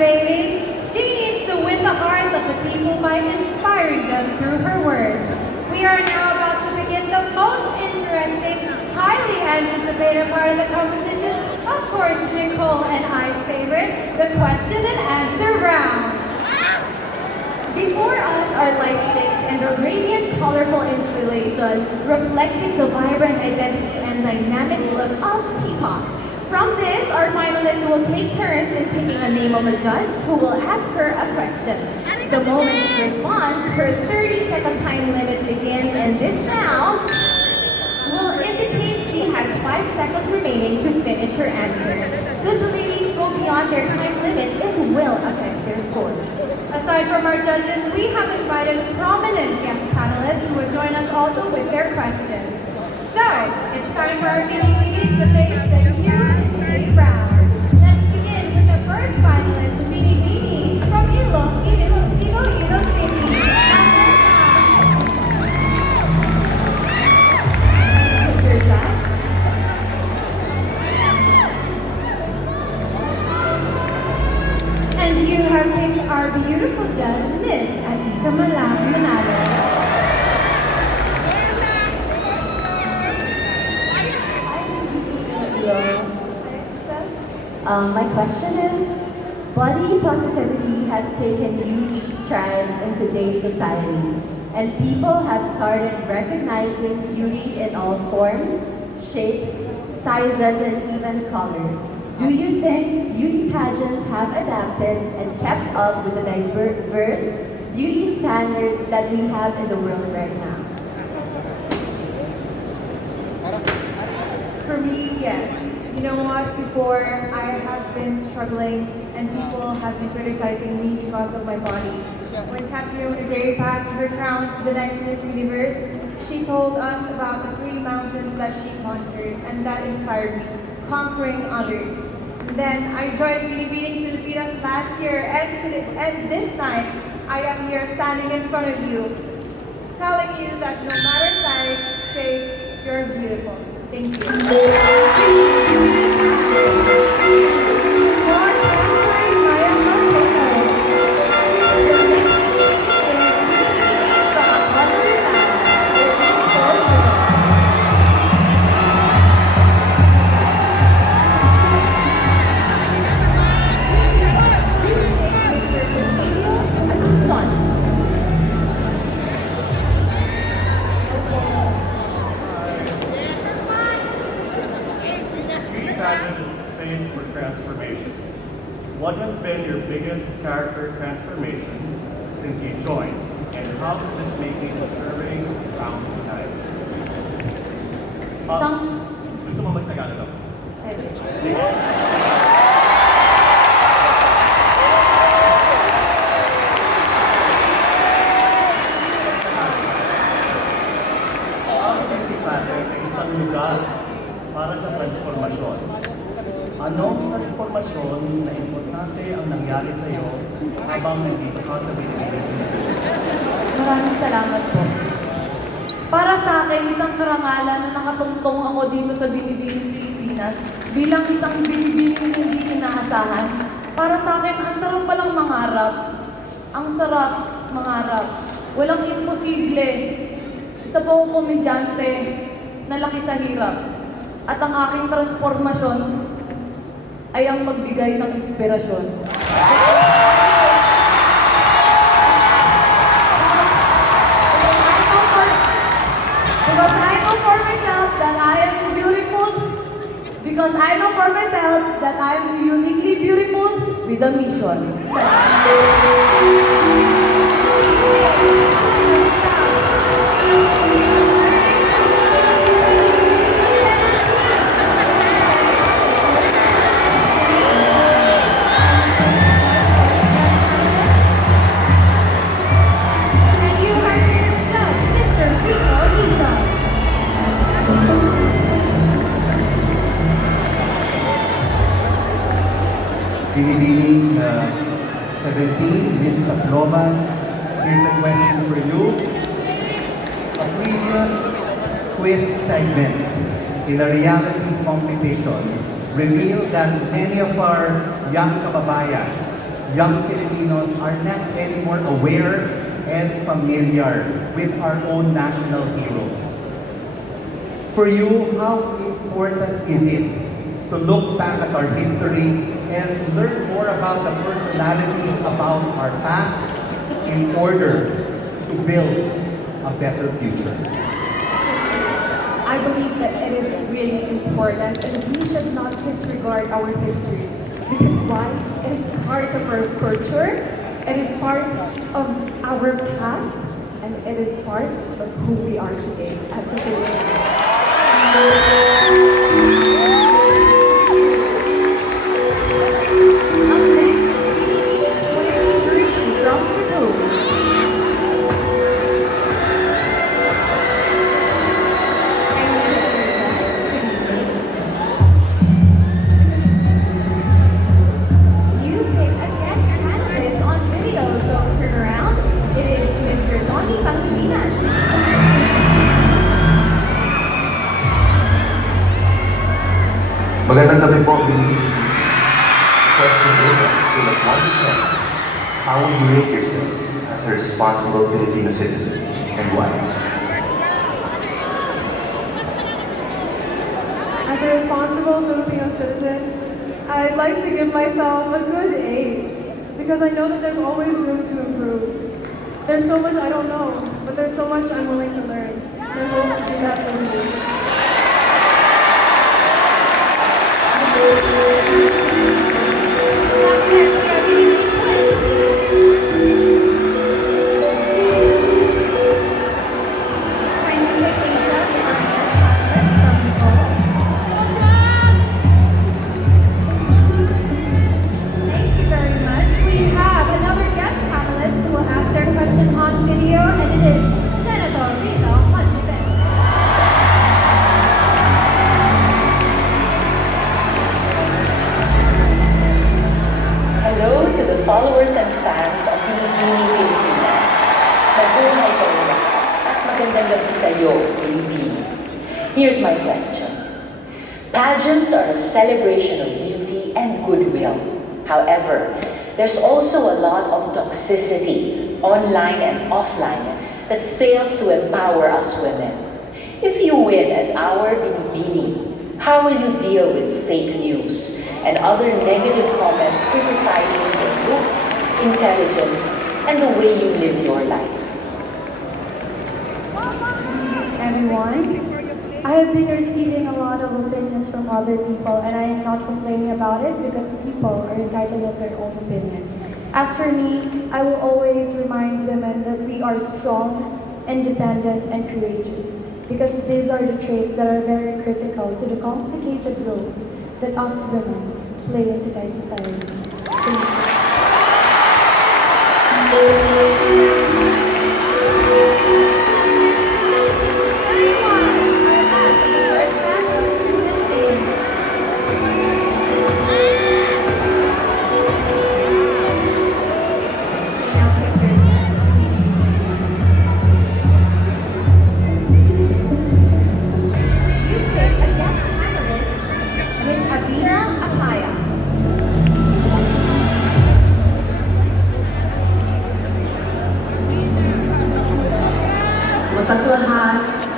debating. She needs to win the hearts of the people by inspiring them through her words. We are now about to begin the most interesting, highly anticipated part of the competition. Of course, Nicole and I's favorite, the question and answer round. Before us are light sticks and a radiant, colorful installation reflecting the vibrant identity and dynamic look of Peacock. From this, our finalists will take turns in picking a name of a judge who will ask her a question. The moment she responds, her 30-second time limit begins, and this sound will indicate she has 5 seconds remaining to finish her answer. Should the ladies go beyond their time limit, it will affect their scores. Aside from our judges, we have invited prominent guest panelists who will join us also with their questions. So, it's time for our Pilipinas to face the Q&A round. Let's begin with the first finalist, Pinipini from Iloilo City. Mr. Judge. And you have picked our beautiful judge, Miss Alisa Manalo. My question is, body positivity has taken huge strides in today's society, and people have started recognizing beauty in all forms, shapes, sizes, and even color. Do you think beauty pageants have adapted and kept up with the diverse beauty standards that we have in the world right now? For me, yes. You know what? Before, I have been struggling and people have been criticizing me because of my body. When Catherine O'Leary passed her crown to the next Miss Universe, she told us about the 3 mountains that she conquered, and that inspired me, conquering others. Then I joined Pilipinas last year, and this time, I am here standing in front of you, telling you that no matter size, shape, you're beautiful. Thank you. What has been your biggest character transformation since you joined, and how did this make you deserving the crown tonight? Gusto mo mag-Tagalog ako? Sige. Ang beauty pageant ay isang lugar para sa transformasyon. Anong transformasyon na importante ang nangyari sa iyo habang nandito ka sa Pilipinas? Maraming salamat po. Para sa akin, isang karangalan na nakatungtong ako dito sa Binibining Pilipinas bilang isang binibining hindi inaasahan. Para sa akin, ang sarap palang mangarap. Ang sarap mangarap. Walang imposible. Isa po akong komedyante na laki sa hirap. At ang aking transformasyon ay ang magbigay ng inspirasyon. Because I know for myself that I am beautiful. Because I know for myself that I am uniquely beautiful with a mission. Binibining 17, Miss Tacloban, here's a question for you. A previous quiz segment in a reality competition revealed that many of our young kababayans young Filipinos are not anymore aware and familiar with our own national heroes. For you, how important is it to look back at our history and learn more about the personalities about our past in order to build a better future? I believe that it is really important and we should not disregard our history. Because why? It is part of our culture, it is part of our past, and it is part of who we are today as a Filipinos. Up next, PBB 23 from Cebu. You pick a guest panelist on video, so turn around. It is Mr. Tony Pangilinan. Magandang gabi po, Pilipinas. Question is, on a scale of 1 to 10, how will you rate yourself as a responsible Filipino citizen and why? As a responsible Filipino citizen, I'd like to give myself a good 8 because I know that there's always room to improve. There's so much I don't know, but there's so much I'm willing to learn. And I hope to do that for you. Up next, we have PBB 20. Kindly pick a judge or guest panelist from Nicole. Thank you very much. We have another guest panelist who will ask their question on video, and it is Senator Rita Hontiveros. Hello to the followers and fans of Pilipini Pilipinas. Mabuhay kayo lahat at magandang gabi sa iyo, Pilipini. Here's my question. Pageants are a celebration of beauty and goodwill. However, there's also a lot of toxicity, online and offline, that fails to empower us women. If you win as our Binibini, how will you deal with fake news and other negative comments criticizing your looks, intelligence, and the way you live your life? Everyone, I have been receiving a lot of opinions from other people and I am not complaining about it because people are entitled to their own opinion. As for me, I will always remind women that we are strong, independent, and courageous because these are the traits that are very critical to the complicated roles that us women play in today's society. Thank you.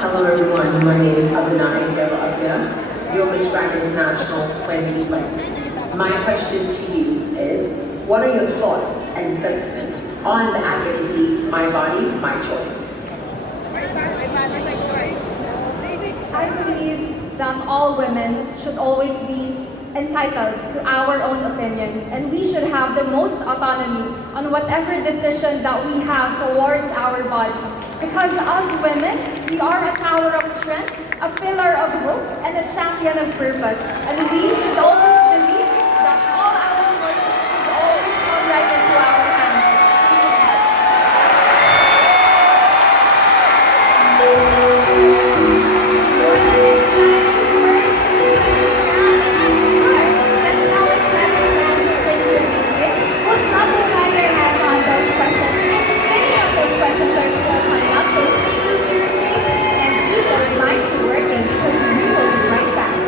Hello everyone, my name is Abinay Abia, your Miss Grand International 2020. My question to you is, what are your thoughts and sentiments on the advocacy, My Body, My Choice? I believe that all women should always be entitled to our own opinions and we should have the most autonomy on whatever decision that we have towards our body. Because us women, we are a tower of strength, a pillar of hope, and a champion of purpose. And we should always believe that all our choices should always come right into our hands. Questions are still coming up, so stay glued to your screens and keep those minds working because we will be right back.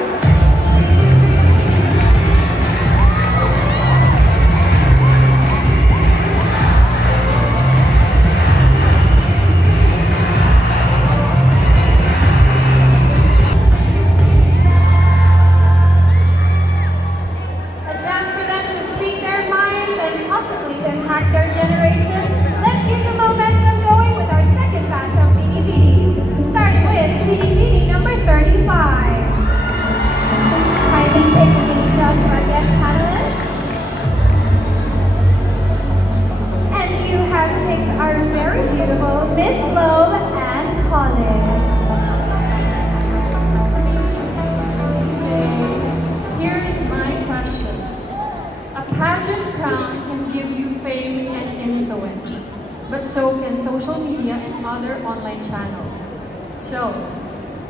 social media and other online channels. So,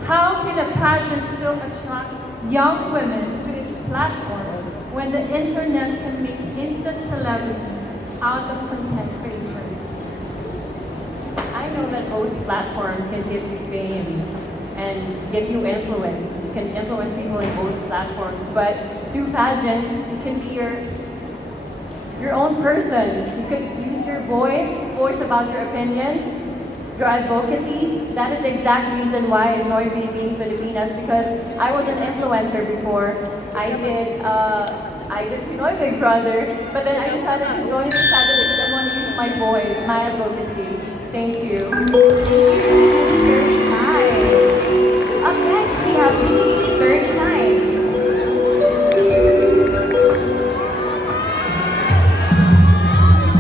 how can a pageant still attract young women to its platform when the internet can make instant celebrities out of content creators? I know that both platforms can give you fame and give you influence. You can influence people in both platforms, but through pageants, you can be your own person. You could use your voice about your opinions, your advocacies. That is the exact reason why I joined Binibining Pilipinas, because I was an influencer before. I did Pinoy Big Brother, but then I decided to join this pageant because I want to use my voice, my advocacy. Thank you. Very nice. Up next, we have Binibining 39.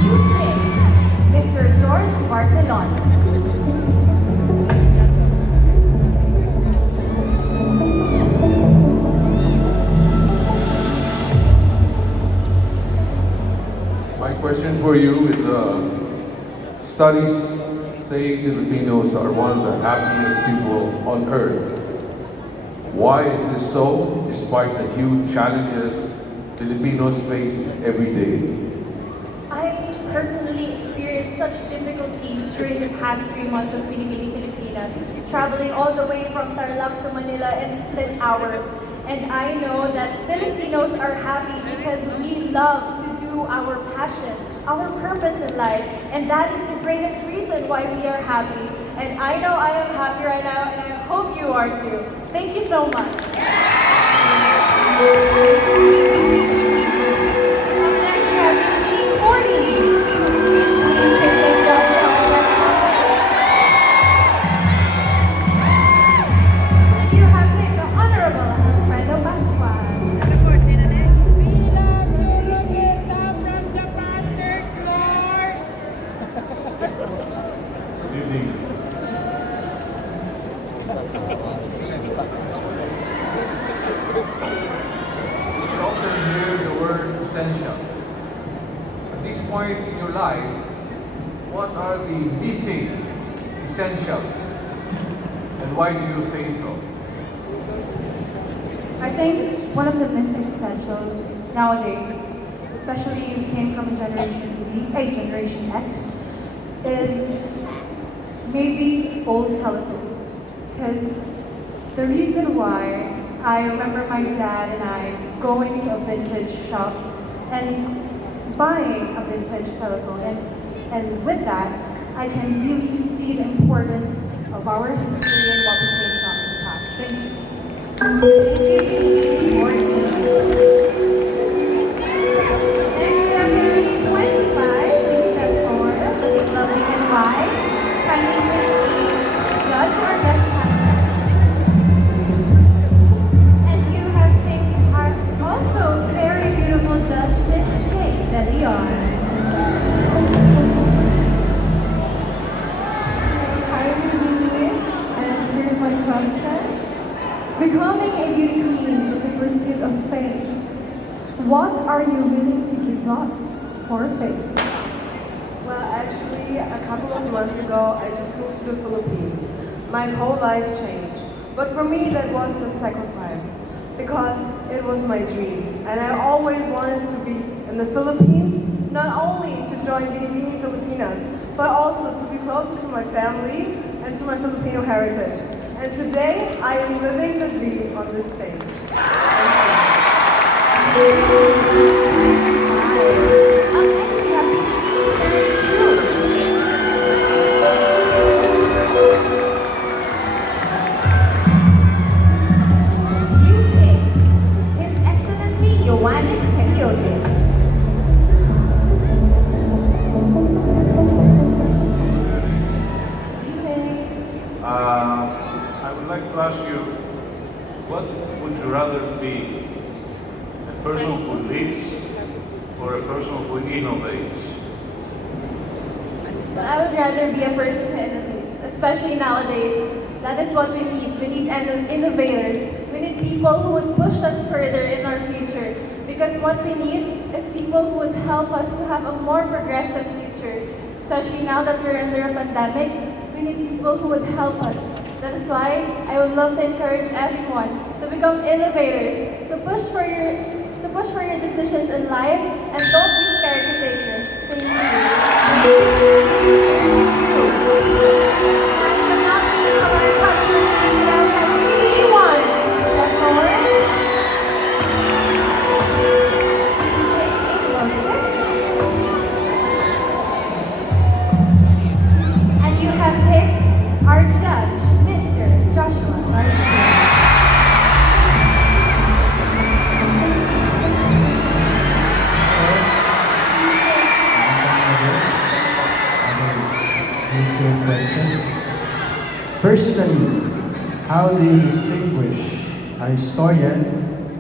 You picked Mr. George Barcelona. My question for you is, studies say Filipinos are one of the happiest people on earth. Why is this so, despite the huge challenges Filipinos face every day? I personally experienced such difficulties during the past 3 months of Binibining Pilipinas, traveling all the way from Tarlac to Manila in split hours. And I know that Filipinos are happy because we love to do our passion, our purpose in life, and that is the greatest reason why we are happy. And I know I am happy right now, and I hope you are too. Thank you so much. Next, we have Binibining 40. Please take the judge of the best contest. You have picked the Honorable Alfredo Pascual. Good evening. We often hear the word essential. At this point in your life, what are the missing essentials? And why do you say so? I think one of the missing essentials nowadays, especially if you came from Generation Z, Generation X, is maybe old telephones. Because the reason why I remember my dad and I going to a vintage shop and buying a vintage telephone, and with that, I can really see the importance of our history and what we came from in the past. Thank you. Next, we have Binibining 25. Please step forward, looking lovely and white. Kindly pick the judge or guest panelist. And you have picked our also very beautiful judge, Miss Jane De Leon. Hi, Binibining, and here's my question. Becoming a beauty queen is a pursuit of fame. What are you willing to give up for fame? Well, actually, a couple of months ago, I just moved to the Philippines. My whole life changed. But for me, that wasn't a sacrifice because it was my dream. And I always wanted to be in the Philippines, not only to join Binibining Pilipinas, but also to be closer to my family and to my Filipino heritage. And today, I am living the dream on this stage. Up next, we have Binibining 32. You picked His Excellency Ioannis Peliotes. I would like to ask you, what would you rather be? A person who leads or a person who innovates? But I would rather be a person who innovates, especially nowadays. That is what we need. We need innovators. We need people who would push us further in our future. Because what we need is people who would help us to have a more progressive future. Especially now that we're under a pandemic, we need people who would help us. That is why I would love to encourage everyone to become innovators, to push for your decisions in life, and don't be scared to take risks. Thank you. Last but not least, our question is about activity 1. Step forward. And you have picked our judge, Mr. Joshua Garcia. Question. Personally, how do you distinguish a historian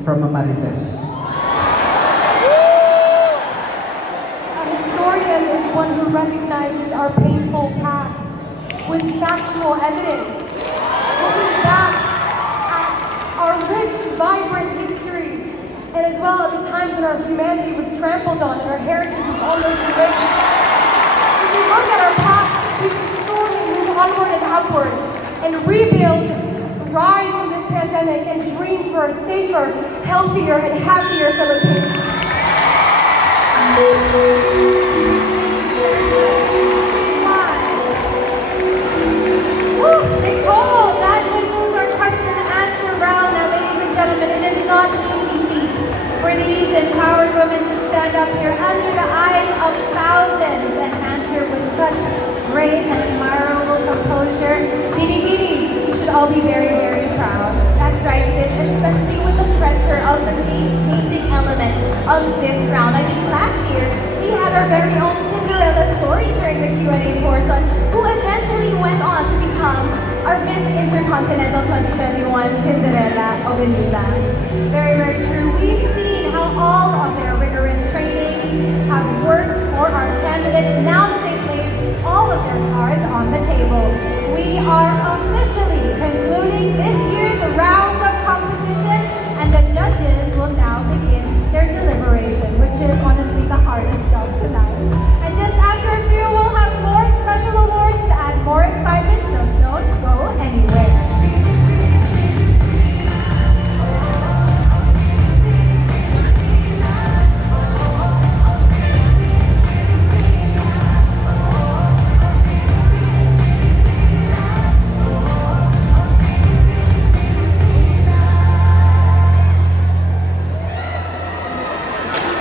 from a marites? A historian is one who recognizes our painful past with factual evidence, looking back at our rich, vibrant history, and as well at the times when our humanity was trampled on and our heritage was almost erased. If we look at our past, we can surely move onward and upward and rebuild, rise from this pandemic, and dream for a safer, healthier, and happier Philippines. Woo! Nicole, that concludes our question and answer round. Now, ladies and gentlemen, it is not an easy feat for these empowered women to stand up here under the eyes of thousands and answer with such great and admirable composure. Pilipinas, we should all be very, very proud. That's right, sis, especially with the pressure of the game-changing element of this round. I mean, last year, we had our very own Cinderella story during the Q&A portion, who eventually went on to become our Miss Intercontinental 2021, Cinderella Obenita. Very, very true. We've seen how all of their rigorous trainings have worked for our candidates now that they've laid all of their cards on the table. We are officially